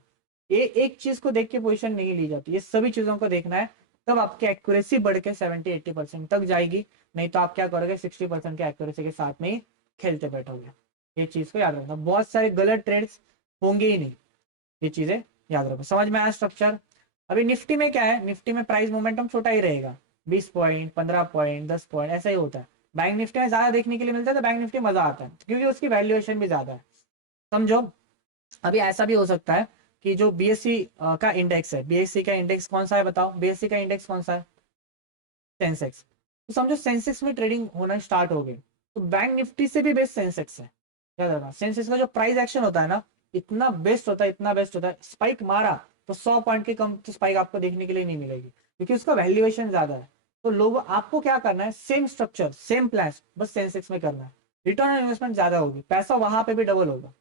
ये एक चीज को देख के पोजीशन नहीं ली जाती, ये सभी चीजों को देखना है, तब आपकी एक्यूरेसी बढ़ के 70-80% तक जाएगी। नहीं तो आप क्या करोगे, 60% के एक्यूरेसी के साथ में ही खेलते बैठोगे। ये चीज को याद रखना, बहुत सारे गलत ट्रेड्स होंगे ही नहीं, ये चीजें याद रखो। समझ में आया स्ट्रक्चर। अभी निफ्टी में क्या है, निफ्टी में प्राइस मोमेंटम छोटा ही रहेगा, 20 पॉइंट, 15 पॉइंट, 10 पॉइंट ऐसा ही होता है। बैंक निफ्टी में ज्यादा देखने के लिए मिलता है, तो बैंक निफ्टी मजा आता है क्योंकि उसकी वैल्यूएशन भी ज्यादा है, समझो। अभी ऐसा भी हो सकता है कि जो बीएससी का इंडेक्स है, बीएससी का इंडेक्स कौन सा है बताओ, बीएससी का इंडेक्स कौन सा है, सेंसेक्स। तो समझो सेंसेक्स में ट्रेडिंग होना स्टार्ट हो गई, तो बैंक निफ्टी से भी बेस्ट सेंसेक्स है, याद रखना। सेंसेक्स का जो प्राइस एक्शन होता है ना, इतना बेस्ट होता है, इतना बेस्ट होता है, स्पाइक मारा तो 100 पॉइंट के कम तो स्पाइक आपको देखने के लिए नहीं मिलेगी, क्योंकि उसका वैल्यूएशन ज्यादा है। तो लोग, आपको क्या करना है, सेम स्ट्रक्चर सेम प्लान बस सेंसेक्स में करना है, रिटर्न ऑन इन्वेस्टमेंट ज्यादा होगी, पैसा वहां पे भी डबल होगा।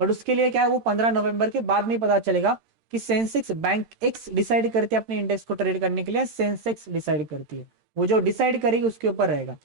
बट उसके लिए क्या है, वो 15 नवंबर के बाद में पता चलेगा कि सेंसेक्स बैंक एक्स डिसाइड करती है अपने इंडेक्स को ट्रेड करने के लिए, सेंसेक्स डिसाइड करती है, वो जो डिसाइड करेगी उसके ऊपर रहेगा।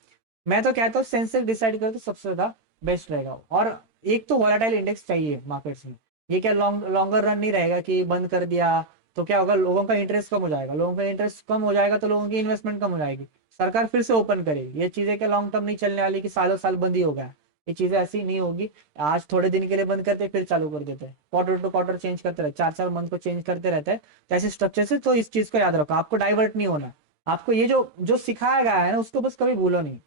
मैं तो कहता हूँ सेंसेक्स डिसाइड करे तो सबसे ज्यादा बेस्ट रहेगा। और एक तो वॉलेटाइल इंडेक्स चाहिए मार्केट्स में, ये क्या लॉन्गर रन नहीं रहेगा कि बंद कर दिया तो क्या होगा, लोगों का इंटरेस्ट कम हो जाएगा, लोगों का इंटरेस्ट कम हो जाएगा तो लोगों की इन्वेस्टमेंट कम हो जाएगी, सरकार फिर से ओपन करेगी। ये चीजें क्या लॉन्ग टर्म नहीं चलने वाली कि सालों साल बंद ही हो गया, ये चीजें ऐसी नहीं होगी। आज थोड़े दिन के लिए बंद करते फिर चालू कर देते हैं, क्वार्टर टू क्वार्टर चेंज करते रहते, 4-4 मंथ को चेंज करते रहते हैं, तो ऐसे स्ट्रक्चर से। तो इस चीज को याद रखो, आपको डाइवर्ट नहीं होना, आपको ये जो जो सिखाया गया है ना उसको बस कभी भूलो नहीं।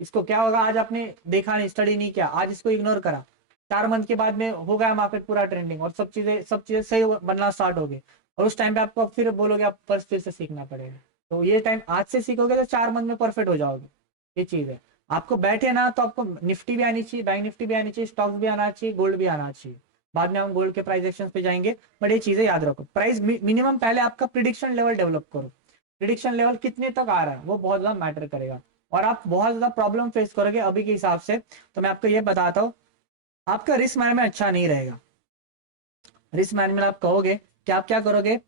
इसको क्या होगा, आज आपने देखा नहीं, स्टडी नहीं किया, आज इसको इग्नोर करा, 4 मंथ के बाद में हो गया मार्केट पूरा ट्रेंडिंग और सब चीजें सही बनना स्टार्ट हो गई, और उस टाइम पे आपको फिर बोलोगे आप बस फिर से सीखना पड़ेगा। तो ये टाइम आज से सीखोगे तो 4 मंथ में परफेक्ट हो जाओगे, ये चीज है। आपको बैठे ना तो आपको निफ्टी भी आनी चाहिए, बैंक निफ्टी भी आनी चाहिए, स्टॉक्स भी आना चाहिए, गोल्ड भी आना चाहिए। बाद में हम गोल्ड के प्राइस एक्शन पे जाएंगे, बट ये चीजें याद रखो। प्राइस मिनिमम पहले आपका प्रिडिक्शन लेवल डेवलप करो, प्रिडिक्शन लेवल कितने तक आ रहा है वो बहुत ज्यादा मैटर करेगा, और आप बहुत ज्यादा प्रॉब्लम फेस करोगे अभी के हिसाब से। तो मैं आपको ये बताता हूँ, आपका रिस्क मैनेजमेंट अच्छा नहीं रहेगा। रिस्क मैनेजमेंट आप कहोगे कि आप क्या करोगे,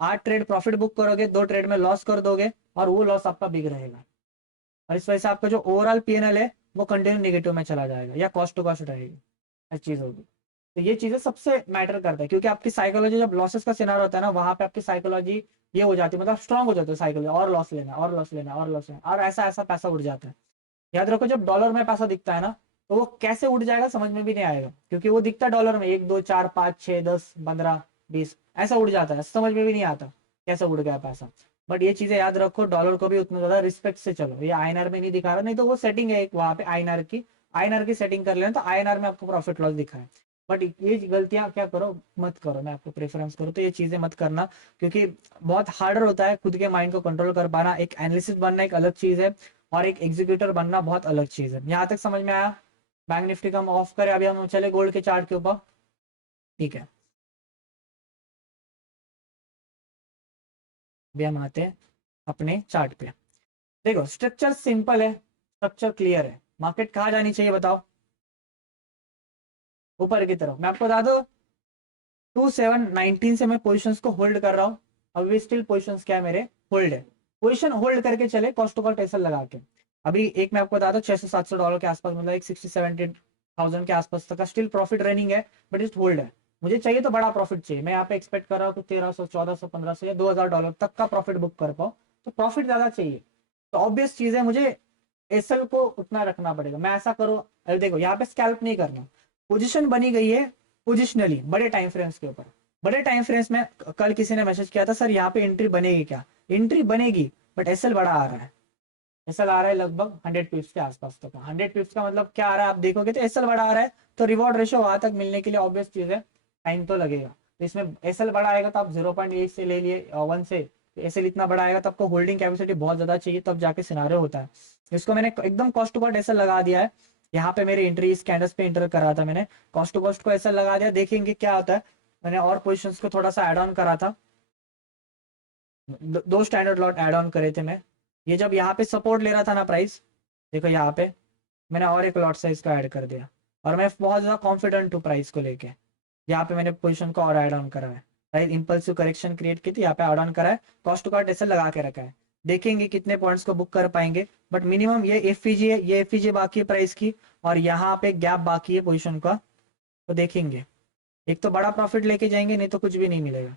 8 ट्रेड प्रॉफिट बुक करोगे, 2 ट्रेड में लॉस कर दोगे, और वो लॉस आपका बिग रहेगा, और इस वजह से आपका जो ओवरऑल पीएनएल है वो कंटिन्यू नेगेटिव में चला जाएगा या कॉस्ट टू कॉस्ट रहेगी, ऐसी चीज होगी। तो ये चीजें सबसे मैटर करता है, क्योंकि आपकी साइकोलॉजी जब लॉसेस का सिनार होता है ना, वहां पे आपकी साइकोलॉजी ये हो जाती है, मतलब स्ट्रांग हो जाती है साइकोलॉजी, और लॉस लेना, और लॉस लेना, और लॉस लेना, और ऐसा ऐसा पैसा उड़ जाता है। याद रखो, जब डॉलर में पैसा दिखता है ना, तो वो कैसे उड़ जाएगा समझ में भी नहीं आएगा, क्योंकि वो दिखता है डॉलर में 1 2 4 5 6 10 15 20 ऐसा उड़ जाता है, समझ में भी नहीं आता कैसे उड़ गया पैसा। बट ये चीजें याद रखो, डॉलर को भी उतना ज्यादा रिस्पेक्ट से चलो। ये आईएनआर में नहीं दिखा रहा, नहीं तो वो सेटिंग है एक वहां पे आईएनआर की सेटिंग कर लेना, तो आईएनआर में आपको प्रॉफिट लॉस दिखाए। बट ये गलतियां क्या करो मत करो, मैं आपको प्रेफरेंस करूँ तो ये चीजें मत करना, क्योंकि बहुत हार्डर होता है खुद के माइंड को कंट्रोल कर पाना। एक एनालिसिस बनना एक अलग चीज है, और एक एग्जीक्यूटर बनना बहुत अलग चीज है। यहाँ तक समझ में आया। बैंक निफ्टी का हम ऑफ करें, अभी हम चले गोल्ड के चार्ट के ऊपर, ठीक है। अभी हम आते हैं अपने चार्ट पे। देखो स्ट्रक्चर सिंपल है, स्ट्रक्चर क्लियर है। मार्केट कहाँ जानी चाहिए बताओ, ऊपर की तरफ। मैं आपको बता दो 2719 से मैं पोजीशंस को होल्ड कर रहा हूँ, अभी स्टिल पोजीशंस क्या है मेरे, होल्ड है। पोजीशन होल्ड करके चले कॉस्ट टू कॉस्ट एसएल लगा के। अभी एक मैं आपको बताता हूँ $600-700 के आसपास, मतलब एक 60-70 थाउजेंड के आसपास तक का स्टिल प्रॉफिट रनिंग है, बट इस होल्ड है। मुझे चाहिए तो बड़ा प्रॉफिट चाहिए, मैं यहाँ पे एक्सपेक्ट कर रहा हूँ कि 1300 1400 1500 या $2000 तक का प्रॉफिट बुक कर पाऊँ, तो प्रॉफिट ज्यादा चाहिए। तो ऑब्वियस चीज है, मुझे एसएल को उतना रखना पड़ेगा। मैं ऐसा करो, अरे देखो यहाँ पे स्कैल्प नहीं करना, पोजिशन बनी गई है पोजिशनली बड़े टाइम फ्रेम्स के ऊपर। बड़े टाइम फ्रेम्स में कल किसी ने मैसेज किया था, सर यहाँ पे एंट्री बनेगी क्या, एंट्री बनेगी, बट एसएल बड़ा आ रहा है। एसएल आ रहा है लगभग 100 पिप्स के आसपास तक। 100 पिप्स का मतलब क्या आ रहा है आप देखोगे तो एसएल बड़ा आ रहा है, तो रिवॉर्ड रेशियो वहां तक मिलने के लिए ऑब्वियस चीज है टाइम तो लगेगा। तो इसमें एसएल बड़ा आएगा तो आप 0.8 से ले लिए 1 से, एसएल इतना बड़ा आएगा तो आपको होल्डिंग कैपेसिटी बहुत ज्यादा चाहिए, तब जाके सिनारियो होता है। इसको मैंने एकदम कॉस्ट टू कॉस्ट एसएल लगा दिया है, यहाँ पे मेरी एंट्री इस कैंडल्स पे एंटर करा था मैंने, कॉस्ट टू कॉस्ट को ऐसा लगा दिया, देखेंगे क्या होता है। मैंने और पोजिशंस को थोड़ा सा एड ऑन करा था, दो स्टैंडर्ड लॉट ऐड ऑन करे थे मैं। ये जब यहाँ पे सपोर्ट ले रहा था ना प्राइस, देखो यहाँ पे मैंने और एक लॉट साइज का ऐड कर दिया, और मैं बहुत ज़्यादा कॉन्फिडेंट हूँ प्राइस को लेके। यहाँ पे मैंने पोजीशन को और ऐड ऑन करा है, प्राइस इंपल्सिव करेक्शन क्रिएट की थी, यहाँ पे ऐड ऑन करा है, कॉस्ट टू कॉस्ट ऐसे लगा के रखा है। देखेंगे कितने पॉइंट्स को बुक कर पाएंगे, बट मिनिमम ये एफपीजी है, ये एफपीजी बाकी है प्राइस की, और यहाँ पे गैप बाकी है पोजिशन का, तो देखेंगे एक तो बड़ा प्रॉफिट लेके जाएंगे, नहीं तो कुछ भी नहीं मिलेगा।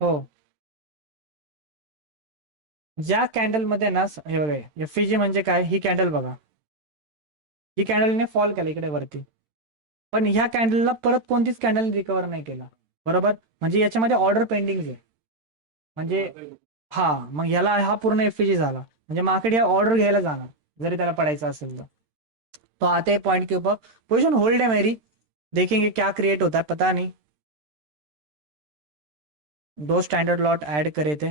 हो, ज्या कॅन्डल मध्ये ना एफईजी म्हणजे काय, ही कॅन्डल बघा, ही कॅन्डलने फॉल केला इकडे वरती, पण ह्या कॅन्डलला परत कोणतीच कॅन्डल रिकवर नाही केला, बरोबर, म्हणजे याच्यामध्ये ऑर्डर पेंडिंग आहे, म्हणजे हा, मग ह्याला हा पूर्ण एफईजी झाला, म्हणजे मार्केट या ऑर्डर घ्यायला जाणार जरी त्याला पडायचं असेल तर। तो आते हैं पॉइंट के ऊपर, पोजीशन होल्ड है मेरी, देखेंगे क्या क्रिएट होता है, पता नहीं। दो स्टैंडर्ड लॉट ऐड करे थे,